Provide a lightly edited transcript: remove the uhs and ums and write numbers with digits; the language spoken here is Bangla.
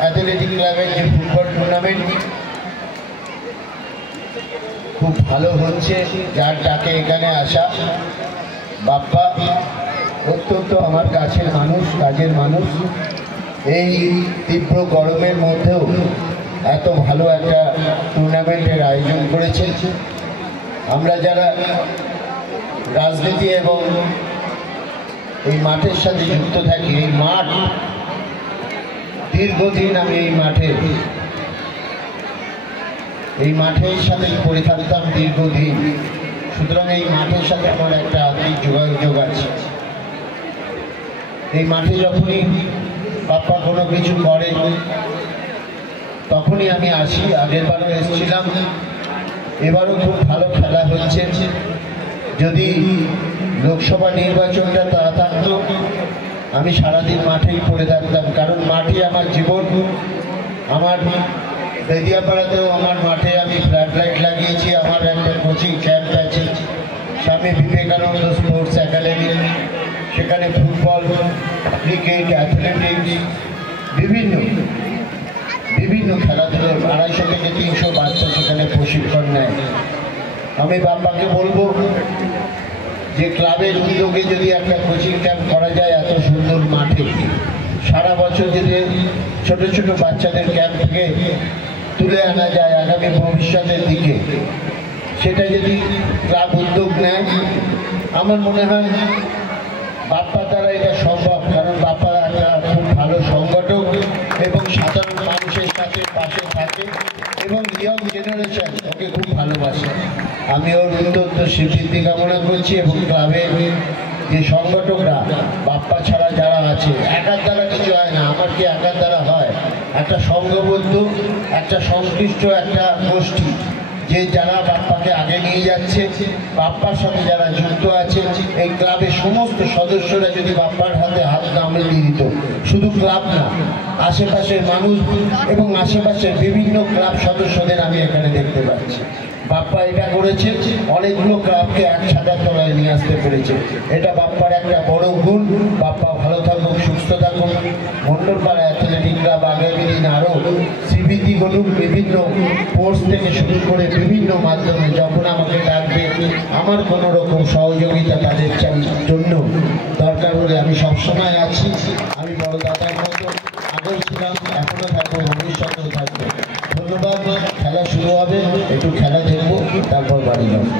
অ্যাথলেটিক ক্লাবের যে ফুটবল টুর্নামেন্ট খুব ভালো হচ্ছে। যার ডাকে এখানে আসা বাপ্পা অত্যন্ত আমার কাছের মানুষ, কাজের মানুষ। এই তীব্র গরমের মধ্যেও এত ভালো একটা টুর্নামেন্টের আয়োজন করেছে। আমরা যারা রাজনীতি এবং এই মাঠের সাথে যুক্ত থাকি, এই মাঠ দীর্ঘদিন আমি এই মাঠের সাথে পড়ে থাকতাম দীর্ঘদিন, সুতরাং এই মাঠের সাথে আমার একটা আত্মিক যোগাযোগ আছে। এই মাঠে যখনই বাপ্পা কোনো কিছু করে তখনই আমি আসি। আগের বারও এসেছিলাম, এবারও খুব ভালো খেলা হচ্ছে। যদি লোকসভা নির্বাচনটা তাড়া থাকতো আমি সারাদিন মাঠেই পড়ে থাকতাম, কারণ মাঠে আমার জীবন। আমার বেদিয়াপাড়াতেও আমার মাঠে আমি ফ্ল্যাট লাইট লাগিয়েছি। আমার একটা কোচিং ক্যাম্প আছে স্বামী বিবেকানন্দ স্পোর্টস একাডেমি, সেখানে ফুটবল, ক্রিকেট, অ্যাথলেটিক্স, বিভিন্ন খেলাধুলোর 250 থেকে 300 বাচ্চা সেখানে প্রশিক্ষণ নেয়। আমি বাপ্পাকে বলবো যে ক্লাবের উদ্যোগে যদি একটা কোচিং ক্যাম্প করা যায় এত সুন্দর মাঠে, সারা বছর যদি ছোট ছোট বাচ্চাদের ক্যাম্প থেকে তুলে আনা যায় আগামী ভবিষ্যতের দিকে, সেটা যদি ক্লাব উদ্যোগ নেয়, আমার মনে হয় বাপ্পা দ্বারা এটা সম্ভব। কারণ বাপ্পা একটা খুব ভালো সংগঠক এবং সাধারণ মানুষের সাথে পাশে থাকে এবং ইয়ং জেনারেশন ওকে খুব ভালোবাসে। আমি ওর অত্যন্ত স্বীকৃতি কামনা করছি এবং ক্লাবের যে সংগঠকরা বাপ্পা ছাড়া যারা আছে, একার দ্বারা কিছু হয় না। আমার কি একার দ্বারা হয়? একটা সংঘবদ্ধ, একটা সংশ্লিষ্ট একটা গোষ্ঠী, যে যারা বাপ্পাকে আগে নিয়ে যাচ্ছে, বাপ্পার সাথে যারা যুক্ত আছে, এই ক্লাবের সমস্ত সদস্যরা যদি বাপ্পার হাতে হাত কামড়ে দিয়ে দিত, শুধু ক্লাব না, আশেপাশের মানুষ এবং আশেপাশের বিভিন্ন ক্লাব সদস্যদের আমি এখানে দেখতে পাচ্ছি। বাপ্পা এটা করেছে, অনেকগুলো ক্লাবকে এক ছাতার তলায় নিয়ে আসতে পেরেছে। এটা বাপ্পার একটা বড় গুণ। বাপ্পা ভালো থাকুক, সুস্থ থাকুক। মন্ডলপাড়া অ্যাথলেটিক ক্লাব আগামী দিন আরও সিবিটি ঘটুক, বিভিন্ন কোর্স থেকে শুরু করে বিভিন্ন মাধ্যমে যখন আমাকে ডাকবে, আমার কোনো রকম সহযোগিতা তাদের জন্য দরকার হলে আমি সবসময় আছি। আমি বড় দাদার মতো আগেও ছিলাম, এখনও থাকবো, ভবিষ্যতেও থাকবো। ধন্যবাদ। খেলা শুরু হবে, একটু খেলা দেখবো, তারপর বাড়ি যাবো।